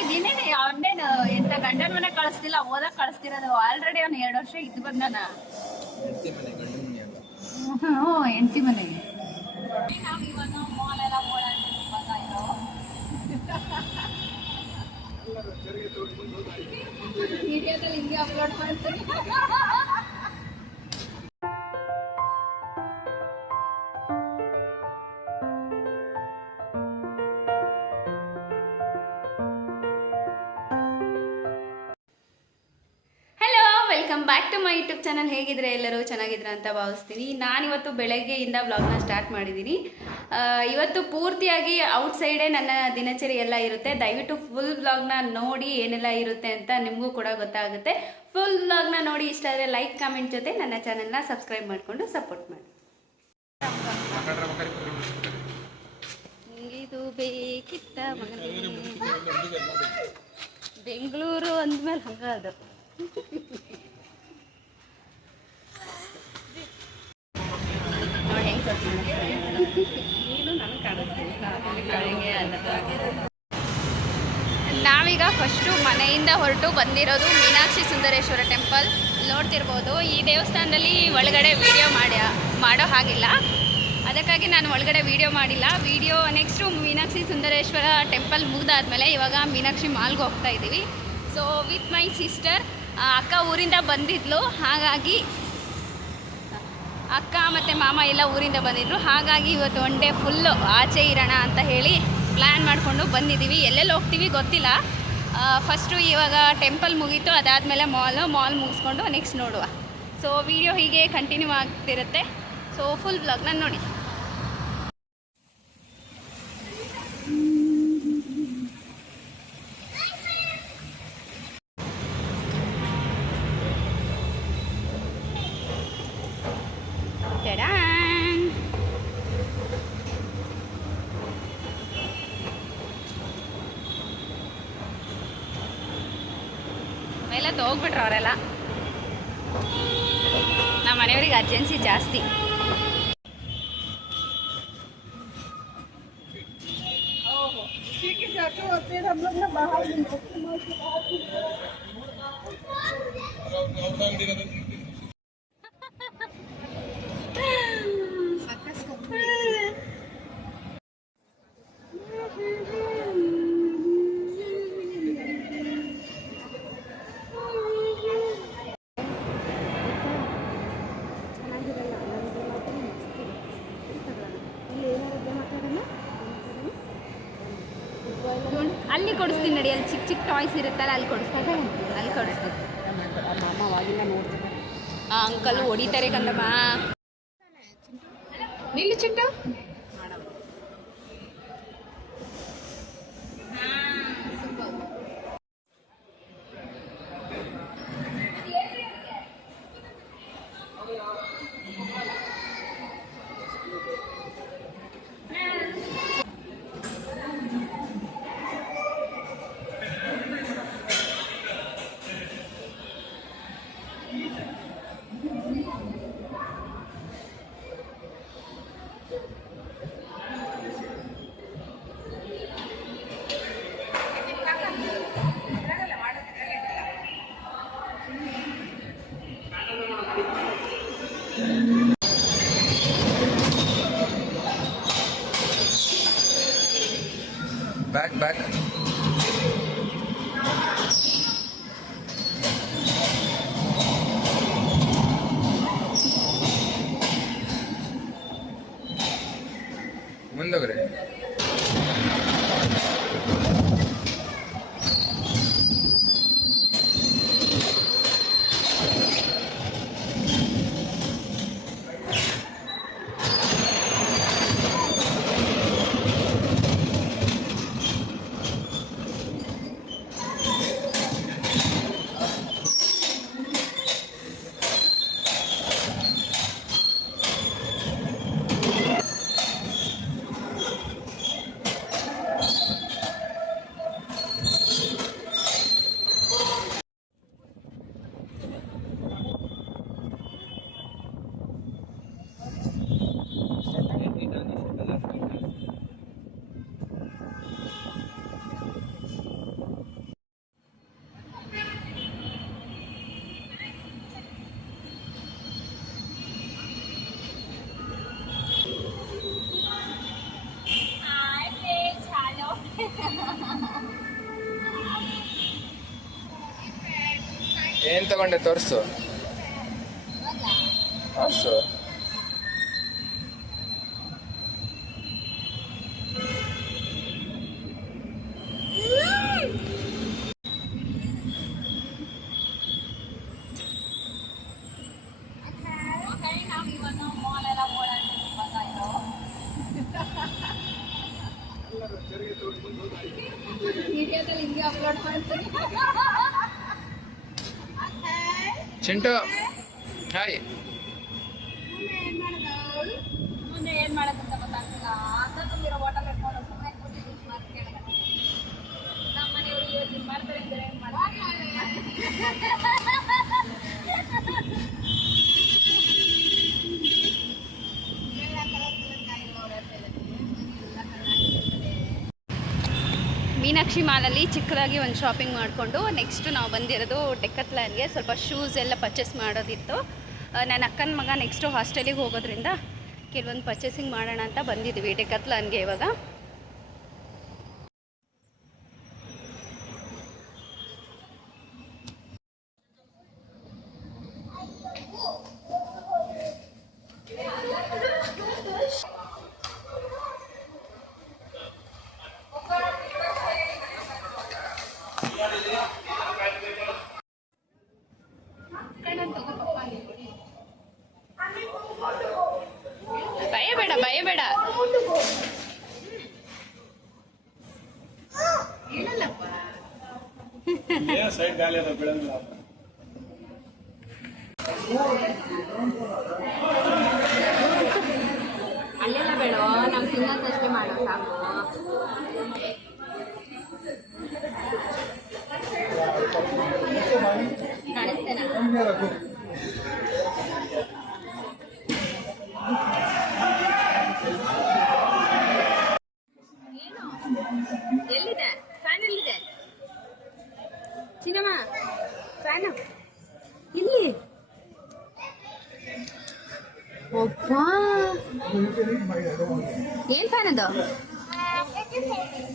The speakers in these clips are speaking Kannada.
ಇದೇನೇನೆ ಅವನ್ನೇನು ಎಂತ ಗಂಡನ ಮನೆ ಕಳಿಸ್ತಿಲ್ಲ ಓದಕ್ ಕಳಿಸ್ತಿರೋದು. ಆಲ್ರೆಡಿ ಅವ್ನು ಎರಡು ವರ್ಷ ಇದ್ದು ಬಂದಾನ. ಹ್ಞೂ ಹೆಂಡತಿ ಮನೆ. ವಿಡಿಯೋದಲ್ಲಿ ಹಿಂಗೆ. ಅಪ್ಲೋಡ್ ಮಾಡ್ತೀನಿ. Welcome back to my YouTube channel ಹೇಗಿದ್ರೆ ಎಲ್ಲರೂ ಚೆನ್ನಾಗಿದ್ರ ಅಂತ ಭಾವಿಸ್ತೀನಿ. ನಾನಿವತ್ತು ಬೆಳಗ್ಗೆಯಿಂದ ವ್ಲಾಗ್ನ ಸ್ಟಾರ್ಟ್ ಮಾಡಿದ್ದೀನಿ. ಇವತ್ತು ಪೂರ್ತಿಯಾಗಿ ಔಟ್ಸೈಡೇ ನನ್ನ ದಿನಚರಿ ಎಲ್ಲ ಇರುತ್ತೆ. ದಯವಿಟ್ಟು ಫುಲ್ ವ್ಲಾಗ್ನ ನೋಡಿ ಏನೆಲ್ಲ ಇರುತ್ತೆ ಅಂತ ನಿಮಗೂ ಕೂಡ ಗೊತ್ತಾಗುತ್ತೆ. ಫುಲ್ ವ್ಲಾಗ್ನ ನೋಡಿ ಇಷ್ಟ ಆದರೆ ಲೈಕ್ ಕಾಮೆಂಟ್ ಜೊತೆ ನನ್ನ ಚಾನಲ್ನ ಸಬ್ಸ್ಕ್ರೈಬ್ ಮಾಡಿಕೊಂಡು ಸಪೋರ್ಟ್ ಮಾಡಿ. ಬೇಕಿತ್ತ ಬೆಂಗಳೂರು ಅಂದಮೇಲೆ ಹಂಗ ಅದು ನೋಡಿ ಹೆಂಗ್ ಸ್ವಲ್ಪ ನೀನು ನನಗೆ ಕಾಣಿಸ್ತೀನಿ ಕಡೆಗೆ ನಾವೀಗ ಫಸ್ಟು ಮನೆಯಿಂದ ಹೊರಟು ಬಂದಿರೋದು ಮೀನಾಕ್ಷಿ ಸುಂದರೇಶ್ವರ ಟೆಂಪಲ್. ನೋಡ್ತಿರ್ಬೋದು, ಈ ದೇವಸ್ಥಾನದಲ್ಲಿ ಒಳಗಡೆ ವಿಡಿಯೋ ಮಾಡಿ ಮಾಡೋ ಹಾಗಿಲ್ಲ. ಅದಕ್ಕಾಗಿ ನಾನು ಒಳಗಡೆ ವಿಡಿಯೋ ಮಾಡಿಲ್ಲ. Video next Meenakshi Sundareshwara temple ಮುಗಿದಾದ್ಮೇಲೆ ಇವಾಗ ಮೀನಾಕ್ಷಿ ಮಾಲ್ಗೆ ಹೋಗ್ತಾ ಇದ್ದೀವಿ ಸೊ ವಿತ್ ಮೈ ಸಿಸ್ಟರ್ ಅಕ್ಕ ಊರಿಂದ ಬಂದಿದ್ಲು. ಹಾಗಾಗಿ ಅಕ್ಕ ಮತ್ತು ಮಾಮ ಎಲ್ಲ ಊರಿಂದ ಬಂದಿದ್ರು. ಹಾಗಾಗಿ ಇವತ್ತು ಒನ್ ಡೇ ಫುಲ್ಲು ಆಚೆ ಇರೋಣ ಅಂತ ಹೇಳಿ ಪ್ಲ್ಯಾನ್ ಮಾಡಿಕೊಂಡು ಬಂದಿದ್ದೀವಿ. ಎಲ್ಲೆಲ್ಲಿ ಹೋಗ್ತೀವಿ ಗೊತ್ತಿಲ್ಲ. ಫಸ್ಟು ಇವಾಗ ಟೆಂಪಲ್ ಮುಗೀತು. ಅದಾದಮೇಲೆ ಮಾಲು ಮಾಲ್ ಮುಗಿಸ್ಕೊಂಡು ನೆಕ್ಸ್ಟ್ ನೋಡುವ. ಸೊ ವಿಡಿಯೋ ಹೀಗೆ ಕಂಟಿನ್ಯೂ ಆಗ್ತಿರುತ್ತೆ. ಸೊ ಫುಲ್ ಬ್ಲಾಗ್ನ ನೋಡಿ. ಎಲ್ಲ ಹೋಗ್ಬಿಟ್ರು ಅವರೆಲ್ಲ ನಮ್ಮ ಮನೆಯವ್ರಿಗೆ ಅರ್ಜೆನ್ಸಿ ಜಾಸ್ತಿ ಅಲ್ಲಿ ಕೊಡಿಸ್ತೀನಿ ನಡಿ, ಅಲ್ಲಿ ಚಿಕ್ಕ ಚಿಕ್ಕ ಟಾಯ್ಸ್ ಇರುತ್ತಲ್ಲ, ಅಲ್ಲಿ ಕೊಡಿಸ್ತಾರೆ ಅಲ್ಲಿ ಕೊಡಿಸ್ತೀನಿ. ಅಮ್ಮ ಆ, ಅಂಕಲ್ ಹೊಡಿತಾರೆ ಕಂದಮ್ಮ ನಿಲ್ಲು ಚಿಟ್ಟ ಬ್ಯಾಕ್ ಬ್ಯಾಕ್ ಮುಂದೋಗ್ರಿ ಏನ್ ತಗೊಂಡೆ ತೋರಿಸು. ತೋರ್ಸು. ಚಿಂಟು ಹಾಯ್ ಮೀನಾಕ್ಷಿ ಮಾಲಲ್ಲಿ ಚಿಕ್ಕದಾಗಿ ಒಂದು ಶಾಪಿಂಗ್ ಮಾಡಿಕೊಂಡು ನೆಕ್ಸ್ಟ್ ನಾವು ಬಂದಿರೋದು ಡೆಕ್ಕತ್ಲಾನ್ಗೆ ಸ್ವಲ್ಪ ಶೂಸ್ ಎಲ್ಲ ಪರ್ಚೇಸ್ ಮಾಡೋದಿತ್ತು. ನನ್ನ ಅಕ್ಕನ ಮಗ ನೆಕ್ಸ್ಟು ಹಾಸ್ಟೆಲಿಗೆ ಹೋಗೋದ್ರಿಂದ ಕೆಲವೊಂದು ಪರ್ಚೇಸಿಂಗ್ ಮಾಡೋಣ ಅಂತ ಬಂದಿದ್ವಿ ಡೆಕ್ಕತ್ಲಾನ್ಗೆ ಇವಾಗ ಭಯ ಬೇಡ ಭಯ ಬೇಡ ಅಲ್ಲೆಲ್ಲ ಬೇಡ ನಾವು ತಿನ್ನೋದಷ್ಟೇ ಮಾಡೋ ಸಾಕು. ಕಾಣಿಸ್ತೇನಾ ಎಲ್ಲಿದೆ ಫ್ಯಾನ್ ಎಲ್ಲಿದೆ ಚಿನ್ನಮ್ಮ ಫ್ಯಾನ್ ಇಲ್ಲಿ ಒಬ್ಬ ಏನ್ ಫ್ಯಾನ್ ಅದು?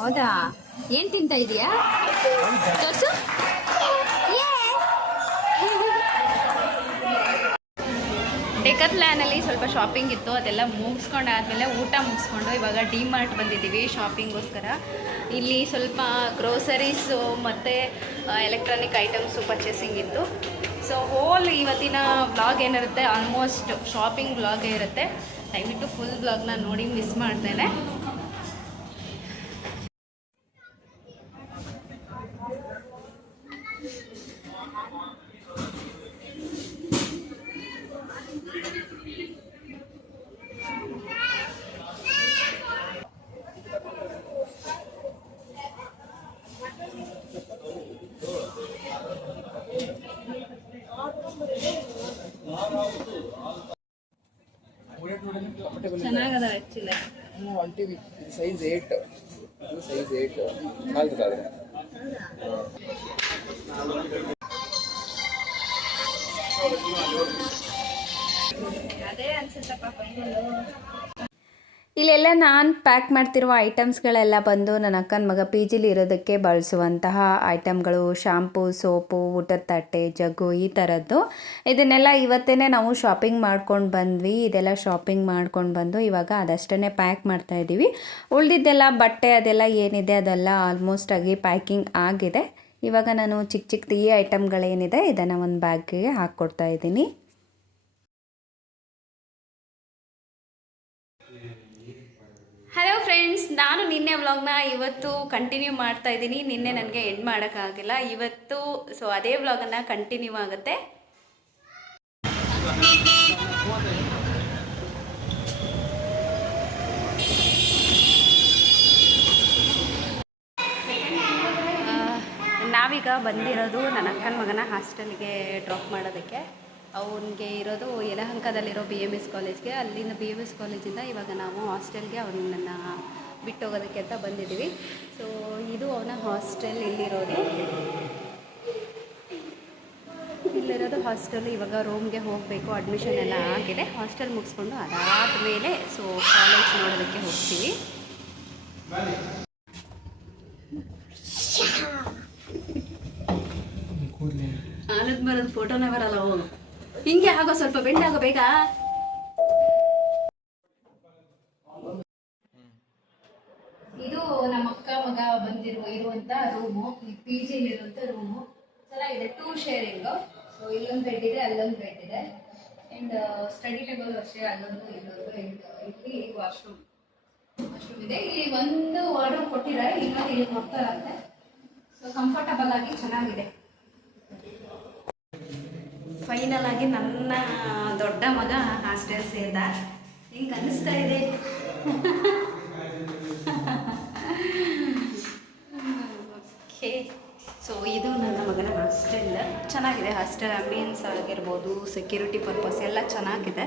ಹೌದಾ? ಏನ್ ತಿಂತ ಇದೀಯಾ? ತೋರ್ಸು. ಡೆಕತ್ಲ್ಯಾನಲ್ಲಿ ಸ್ವಲ್ಪ ಶಾಪಿಂಗ್ ಇತ್ತು, ಅದೆಲ್ಲ ಮುಗಿಸ್ಕೊಂಡಾದ್ಮೇಲೆ ಊಟ ಮುಗಿಸ್ಕೊಂಡು ಇವಾಗ ಡಿ ಮಾರ್ಟ್ ಬಂದಿದ್ದೀವಿ ಶಾಪಿಂಗೋಸ್ಕರ ಇಲ್ಲಿ ಸ್ವಲ್ಪ ಗ್ರೋಸರೀಸು ಮತ್ತು ಎಲೆಕ್ಟ್ರಾನಿಕ್ ಐಟಮ್ಸು ಪರ್ಚೇಸಿಂಗ್ ಇತ್ತು. ಸೊ ಹೋಲ್ ಇವತ್ತಿನ ಬ್ಲಾಗ್ ಏನಿರುತ್ತೆ ಆಲ್ಮೋಸ್ಟ್ ಶಾಪಿಂಗ್ ವ್ಲಾಗೇ ಇರುತ್ತೆ. ದಯವಿಟ್ಟು ಫುಲ್ ಬ್ಲಾಗ್ನ ನೋಡಿ ಮಿಸ್ ಮಾಡ್ತೇನೆ ಚೆನ್ನಾಗದ actually one T V size eight ಇದು ನಾನು ಪ್ಯಾಕ್ ಮಾಡ್ತಿರುವ ಐಟಮ್ಸ್ಗಳೆಲ್ಲ ಬಂದು ನನ್ನ ಅಕ್ಕನ ಮಗ ಪಿ ಜಿಲಿ ಇರೋದಕ್ಕೆ ಬಳಸುವಂತಹ ಐಟಮ್ಗಳು ಶಾಂಪೂ ಸೋಪು ಊಟದ ತಟ್ಟೆ, ಜಗ್ಗು ಈ ಥರದ್ದು ಇದನ್ನೆಲ್ಲ ಇವತ್ತೇ ನಾವು ಶಾಪಿಂಗ್ ಮಾಡ್ಕೊಂಡು ಬಂದ್ವಿ. ಇದೆಲ್ಲ ಶಾಪಿಂಗ್ ಮಾಡ್ಕೊಂಡು ಬಂದು ಇವಾಗ ಅದಷ್ಟನ್ನೇ ಪ್ಯಾಕ್ ಮಾಡ್ತಾ ಇದ್ದೀವಿ. ಉಳಿದಿದ್ದೆಲ್ಲ ಬಟ್ಟೆ ಅದೆಲ್ಲ ಏನಿದೆ ಅದೆಲ್ಲ ಆಲ್ಮೋಸ್ಟ್ ಆಗಿ ಪ್ಯಾಕಿಂಗ್ ಆಗಿದೆ. ಇವಾಗ ನಾನು ಚಿಕ್ಕ ಚಿಕ್ಕದು ಈ ಐಟಮ್ಗಳೇನಿದೆ ಇದನ್ನು ಒಂದು ಬ್ಯಾಗ್ಗೆ ಹಾಕ್ಕೊಡ್ತಾ ಇದ್ದೀನಿ. ಫ್ರೆಂಡ್ಸ್ ನಾನು ನಿನ್ನೆ ವ್ಲಾಗ್ನ ಇವತ್ತು ಕಂಟಿನ್ಯೂ ಮಾಡ್ತಾ ಇದ್ದೀನಿ. ನಿನ್ನೆ ನನಗೆ ಎಂಡ್ ಮಾಡೋಕ್ಕಾಗಿಲ್ಲ ಇವತ್ತು ಸೊ ಅದೇ ವ್ಲಾಗನ್ನು ಕಂಟಿನ್ಯೂ ಆಗುತ್ತೆ. ನಾವೀಗ ಬಂದಿರೋದು ನನ್ನ ಅಕ್ಕನ ಮಗನ ಹಾಸ್ಟೆಲ್ಗೆ ಡ್ರಾಪ್ ಮಾಡೋದಕ್ಕೆ. ಅವನಿಗೆ ಇರೋದು ಯಲಹಂಕದಲ್ಲಿರೋ ಬಿ ಎಂ ಎಸ್ ಕಾಲೇಜ್ಗೆ. ಅಲ್ಲಿಂದ ಬಿ ಎಂ ಎಸ್ ಕಾಲೇಜಿಂದ ಇವಾಗ ನಾವು ಹಾಸ್ಟೆಲ್ಗೆ ಅವನನ್ನು ಬಿಟ್ಟು ಹೋಗೋದಕ್ಕೆ ಅಂತ ಬಂದಿದ್ದೀವಿ. ಸೊ ಇದು ಅವನ ಹಾಸ್ಟೆಲ್ ಇಲ್ಲಿರೋದು. ಇಲ್ಲಿರೋದು ಹಾಸ್ಟೆಲ್. ಇವಾಗ ರೂಮ್ಗೆ ಹೋಗಬೇಕು. ಅಡ್ಮಿಷನ್ ಎಲ್ಲ ಆಗಿದೆ. ಹಾಸ್ಟೆಲ್ ಮುಗಿಸ್ಕೊಂಡು ಅದಾದ ಮೇಲೆ ಸೊ ಕಾಲೇಜ್ ನೋಡೋದಕ್ಕೆ ಹೋಗ್ತೀವಿ. ಆಲದ ಮರದ ಫೋಟೋನೇ ಬರಲ್ಲ ಹೋಗು. ಹಿಂಗೆ ಆಗೋ ಸ್ವಲ್ಪ ಬೆಂಡ್ ಆಗೋ ಬೇಗ. ಇದು ನಮ್ಮ ಅಕ್ಕ ಮಗ ಬಂದಿರುವ, ಇರುವಂತ ರೂಮು ಈ ಪಿ ಜಿಲಿರುವಂತ ರೂಮು ಚೆನ್ನಾಗಿದೆ ಟೂ ಶೇರಿಂಗ್ ಸೊ ಇಲ್ಲೊಂದು ಬೆಡ್ ಇದೆ, ಅಲ್ಲೊಂದು ಬೆಡ್ ಇದೆ. ಅಂಡ್ ಸ್ಟಡಿ ಟೇಬಲ್ ಅಷ್ಟೇ, ಅಲ್ಲೊಂದು, ಇಲ್ಲೊಂದು, and ಇಲ್ಲಿ ವಾಶ್ರೂಮ್ ವಾಶ್ರೂಮ್ ಇದೆ. ಇಲ್ಲಿ ಒಂದು ವಾರ್ಡ್ರೋಬ್ ಕೊಟ್ಟಿದ್ದಾರೆ ಇನ್ನೊಂದು ಇಲ್ಲಿ ಕೊಡ್ತಾರಂತೆ? ಸೊ ಕಂಫರ್ಟಬಲ್ ಆಗಿ ಚೆನ್ನಾಗಿದೆ. ಫೈನಲ್ ಆಗಿ ನನ್ನ ದೊಡ್ಡ ಮಗ ಹಾಸ್ಟೆಲ್ ಸೇರಿದ. ಹಿಂಗೆ ಅನಿಸ್ತಾ ಇದೆ. ಓಕೆ ಸೊ ಇದು ನನ್ನ ಮಗನ ಹಾಸ್ಟೆಲ್ ಚೆನ್ನಾಗಿದೆ ಹಾಸ್ಟೆಲ್ ಅಂಬಿಯನ್ಸ್ ಆಗಿರ್ಬೋದು ಸೆಕ್ಯೂರಿಟಿ ಪರ್ಪಸ್ ಎಲ್ಲ ಚೆನ್ನಾಗಿದೆ.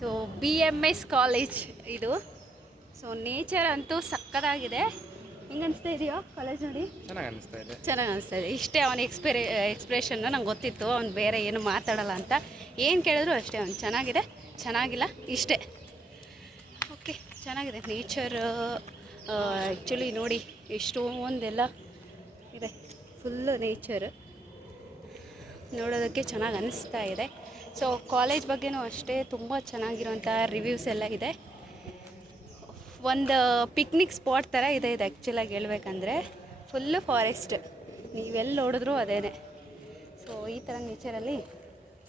So B M S college ಇದು. ಸೊ ನೇಚರ್ ಅಂತೂ ಸಕ್ಕದಾಗಿದೆ. ಹೆಂಗೆ ಅನಿಸ್ತಾ ಇದೆಯೋ ಕಾಲೇಜ್ ನೋಡಿ. ಚೆನ್ನಾಗಿ ಅನಿಸ್ತಾ ಇದೆ. ಚೆನ್ನಾಗಿ ಅನಿಸ್ತಾ ಇದೆ. ಇಷ್ಟೇ ಅವನ ಎಕ್ಸ್ಪೆರಿ ಎಕ್ಸ್ಪ್ರೆಷನ್ ನಂಗೆ ಗೊತ್ತಿತ್ತು. ಅವ್ನು ಬೇರೆ ಏನು ಮಾತಾಡಲ್ಲ ಅಂತ. ಏನು ಕೇಳಿದ್ರು ಅಷ್ಟೇ ಅವ್ನು ಚೆನ್ನಾಗಿದೆ. ಚೆನ್ನಾಗಿಲ್ಲ ಇಷ್ಟೇ. ಓಕೆ ಚೆನ್ನಾಗಿದೆ. ನೇಚರ್ ಆ್ಯಕ್ಚುಲಿ ನೋಡಿ ಎಷ್ಟೊಂದೆಲ್ಲ ಇದೆ. ಫುಲ್ಲು ನೇಚರ್ ನೋಡೋದಕ್ಕೆ ಚೆನ್ನಾಗಿ ಅನಿಸ್ತಾ ಇದೆ. ಸೊ ಕಾಲೇಜ್ ಬಗ್ಗೆನೂ ಅಷ್ಟೇ ತುಂಬ ಚೆನ್ನಾಗಿರುವಂಥ ರಿವ್ಯೂಸ್ ಎಲ್ಲ ಇದೆ. ಒಂದು ಪಿಕ್ನಿಕ್ ಸ್ಪಾಟ್ ಥರ ಇದೆ ಇದು ಆ್ಯಕ್ಚುಲಾಗಿ ಹೇಳ್ಬೇಕಂದ್ರೆ. ಫುಲ್ಲು ಫಾರೆಸ್ಟ್ ನೀವೆಲ್ಲಿ ನೋಡಿದ್ರೂ ಅದೇನೆ. ಸೊ ಈ ಥರ ನೇಚರಲ್ಲಿ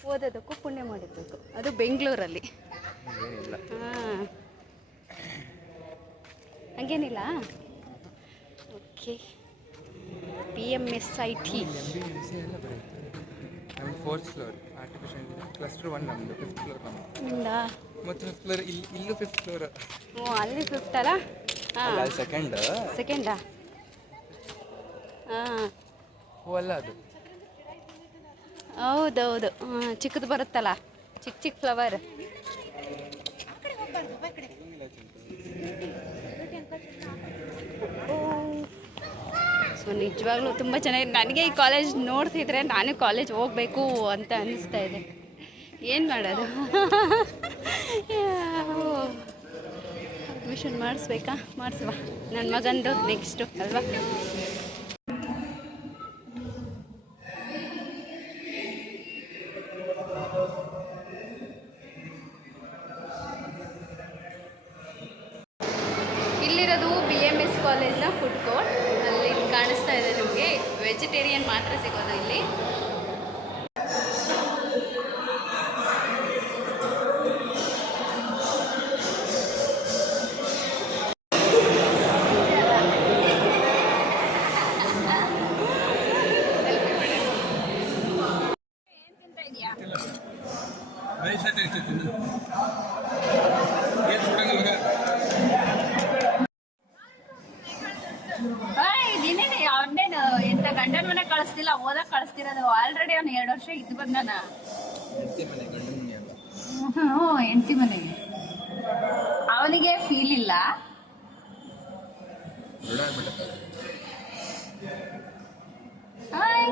ಓದೋದಕ್ಕೂ ಪುಣ್ಯ ಮಾಡಿರ್ಬೇಕು. ಅದು ಬೆಂಗಳೂರಲ್ಲಿ. ಹಾಂ. ಹಂಗೇನಿಲ್ಲ? Okay P M S I T ನಮ್ದು fourth floor artificial cluster one ನಮ್ಮದು ಫಿಫ್ತ್ ಫ್ಲೋರ್ ನಮ್ಮದು ನಿಮ್ದಾ ಮತ್ತು ಫಿಫ್ತ್ ಫ್ಲೋರ್ ಇಲ್ಲಿ ಇಲ್ಲೂ ಫಿಫ್ತ್ ಫ್ಲೋರ್ ಓ ಅಲ್ಲಿ ಫಿಫ್ತ್ ಅಲ್ಲ? ಹಾಂ. ಅಲ್ಲ ಸೆಕೆಂಡ್ ಸೆಕೆಂಡಾ ಹಾಂ. ಹೂ ಅಲ್ಲ ಅದು. ಹೌದೌದು. ಹಾಂ ಚಿಕ್ಕದು ಬರುತ್ತಲ್ಲ? ಚಿಕ್ಕ ಚಿಕ್ಕ ಫ್ಲವರ್ ನಿಜವಾಗ್ಲೂ ತುಂಬ ಚೆನ್ನಾಗಿದೆ. ನನಗೆ ಈ ಕಾಲೇಜ್ ನೋಡ್ತಿದ್ರೆ ನಾನು ಕಾಲೇಜ್ ಹೋಗಬೇಕು ಅಂತ ಅನ್ನಿಸ್ತಾ ಇದೆ. ಏನು ಮಾಡೋದು? ಅಡ್ಮಿಷನ್ ಮಾಡಿಸ್ಬೇಕಾ? ಮಾಡಿಸುವ. ನನ್ನ ಮಗಂದು ನೆಕ್ಸ್ಟು ಅಲ್ವಾ? ಇಲ್ಲಿ ಓದಕ್ ಕಳಿಸ್ತಿರೋದು ಆಲ್ರೆಡಿ ಅವ್ನು ಎರಡು ವರ್ಷ ಇದ್ದು ಬಂದಾನ. ಮನೆ ಮನೆ ಹ್ಞೂ ಎಂಟಿ ಮನೆಗೆ ಅವನಿಗೆ ಫೀಲ್ ಇಲ್ಲ. Hi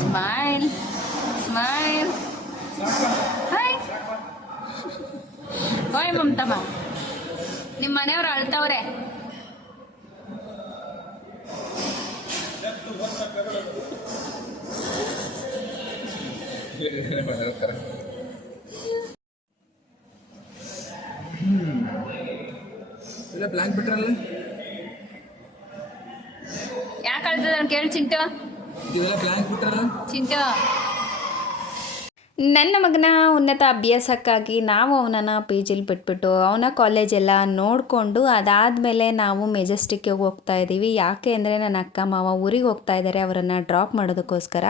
smile smile hi hi Mamathamma ನಿಮ್ಮ ಮನೆಯವ್ರು ಅಳ್ತವ್ರೆ. ಇಲ್ಲ ಬ್ಲಾಂಕ್ ಬಿಟ್ರಲ್ಲ? ಯಾಕೆ ಅಳ್ತದ ಕೇಳಿ ಚಿಂಟು ಇದೆಲ್ಲ ಬ್ಲಾಂಕ್ ಬಿಟ್ರಲ್ಲ? ಚಿಂಟು ನನ್ನ ಮಗನ ಉನ್ನತ ಅಭ್ಯಾಸಕ್ಕಾಗಿ ನಾವು ಅವನನ್ನು ಪಿ ಜಿಲಿ ಬಿಟ್ಬಿಟ್ಟು ಅವನ ಕಾಲೇಜೆಲ್ಲ ನೋಡಿಕೊಂಡು ಅದಾದಮೇಲೆ ನಾವು ಮೆಜೆಸ್ಟಿಕ್ಕಿಗೆ ಹೋಗ್ತಾ ಇದ್ದೀವಿ ಯಾಕೆ ಅಂದರೆ ನನ್ನ ಅಕ್ಕ ಮಾವ ಊರಿಗೆ ಹೋಗ್ತಾ ಇದ್ದಾರೆ ಅವರನ್ನು ಡ್ರಾಪ್ ಮಾಡೋದಕ್ಕೋಸ್ಕರ.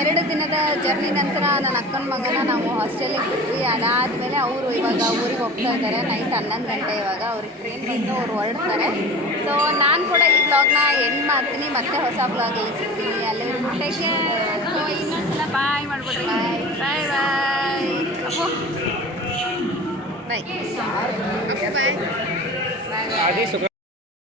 ಎರಡು ದಿನದ ಜರ್ನಿ ನಂತರ ನನ್ನ ಅಕ್ಕನ ಮಗನ ನಾವು ಹಾಸ್ಟೆಲಿಗೆ ಬಿಟ್ವಿ ಅದಾದಮೇಲೆ ಅವರು ಇವಾಗ ಊರಿಗೆ ಹೋಗ್ತಾ ಇದ್ದಾರೆ. ನೈಟ್ ಹನ್ನೊಂದು ಗಂಟೆ ಇವಾಗ ಅವ್ರಿಗೆ ಟ್ರೈನ್ ಬಂದು ಅವ್ರು ಹೊರಡ್ತಾರೆ. ಸೊ ನಾನು ಕೂಡ ಈ ಬ್ಲಾಗ್ನ ಎಂಡ್ ಮಾಡ್ತೀನಿ. ಮತ್ತೆ ಹೊಸ ಬ್ಲಾಗಲ್ಲಿ ಸಿಗ್ತೀನಿ. ಅಲ್ಲಿ ಟೇಕ್ ಸೊ ಇನ್ನೊಂದ್ಸಲ ಬಾಯ್ ಮಾಡ್ಬಿಡ್ರಿ. ಬಾಯ್ ಬಾಯ್ ಬಾಯ್ ಬಾಯ್ ಬಾಯ್ ಬಾಯ್